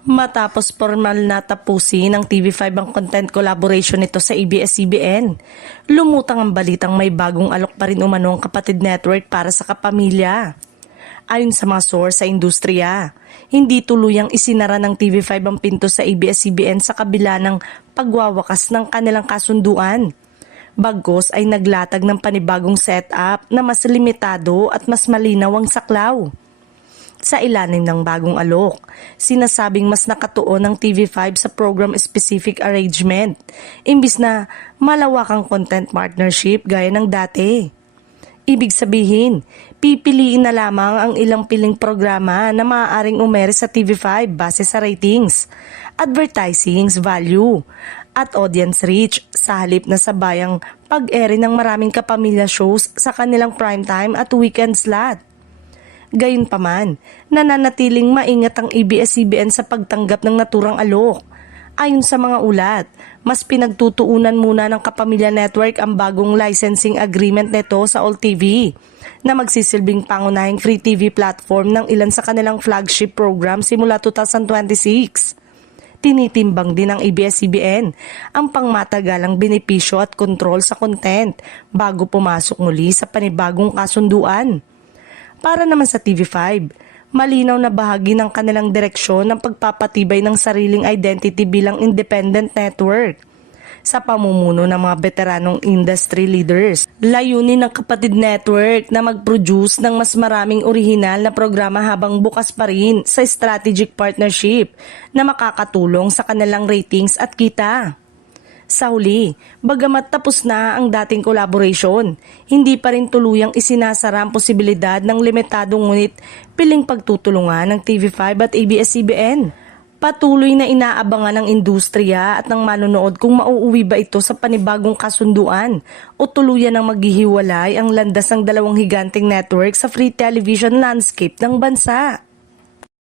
Matapos formal na tapusin ng TV5 ang content collaboration nito sa ABS-CBN, lumutang ang balitang may bagong alok pa rin umano ang kapatid network para sa kapamilya. Ayon sa mga source sa industriya, hindi tuluyang isinara ng TV5 ang pinto sa ABS-CBN sa kabila ng pagwawakas ng kanilang kasunduan. Bagkus ay naglatag ng panibagong setup na mas limitado at mas malinaw ang saklaw. Sa ilalim ng bagong alok, sinasabing mas nakatuon ng TV5 sa program-specific arrangement, imbis na malawakang content partnership gaya ng dati. Ibig sabihin, pipiliin na lamang ang ilang piling programa na maaaring umere sa TV5 base sa ratings, advertising value, at audience reach sa halip na sabayang pag-ere ng maraming kapamilya shows sa kanilang primetime at weekend slot. Gayunpaman, nananatiling maingat ang ABS-CBN sa pagtanggap ng naturang alok. Ayon sa mga ulat, mas pinagtutuunan muna ng Kapamilya Network ang bagong licensing agreement nito sa All TV na magsisilbing pangunahing free TV platform ng ilan sa kanilang flagship program simula 2026. Tinitimbang din ng ABS-CBN ang pangmatagalang benepisyo at kontrol sa content bago pumasok muli sa panibagong kasunduan. Para naman sa TV5, malinaw na bahagi ng kanilang direksyon ng pagpapatibay ng sariling identity bilang independent network. Sa pamumuno ng mga veteranong industry leaders, layunin ng kapatid network na mag-produce ng mas maraming orihinal na programa habang bukas pa rin sa strategic partnership na makakatulong sa kanilang ratings at kita. Sa huli, bagamat tapos na ang dating collaboration, hindi pa rin tuluyang isinasara ang posibilidad ng limitadong ngunit piling pagtutulungan ng TV5 at ABS-CBN. Patuloy na inaabangan ng industriya at ng manonood kung mauuwi ba ito sa panibagong kasunduan o tuluyan ng maghihiwalay ang landas ng dalawang higanting network sa free television landscape ng bansa.